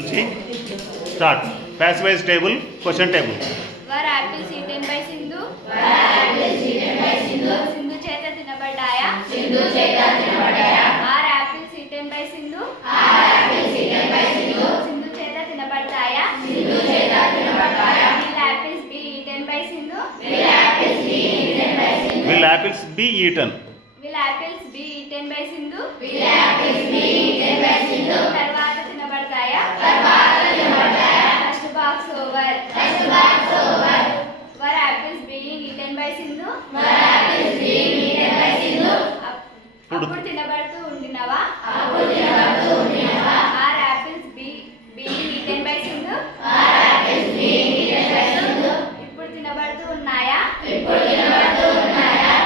Start. Passive table, question table. Were apples eaten by Sindhu? Sindhu చేత తినబడ్డాయా? Are apples eaten by Sindhu? Sindhu చేత తినబడతాయా? Will apples be eaten by Sindhu? Will apples be eaten? Will apples be eaten by Sindhu? తర్వాత తినబడతాయా? First box over. Were apples being eaten by Sindhu? అప్పుడు తినబడుతూ ఉండినవా? Are apples being eaten by Sindhu? ఇప్పుడు తినబడుతూ ఉన్నాయా?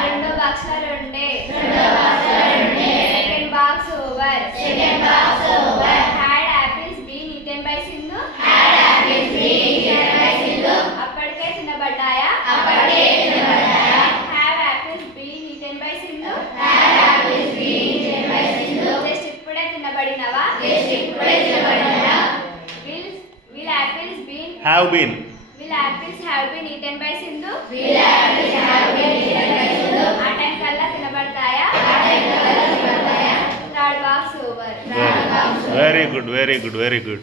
రెండో box లో రెండే. Second box over. Had apples been eaten by Sindhu? అప్పటికే తినబడ్డాయా? Have apples been eaten by Sindhu? Just ఇప్పుడే తినబడినవా? Will apples been Have been. Will apples have been eaten by Sindhu? ఆ time కల్లా తినబడతాయా? Third box over. Very good, very good, very good.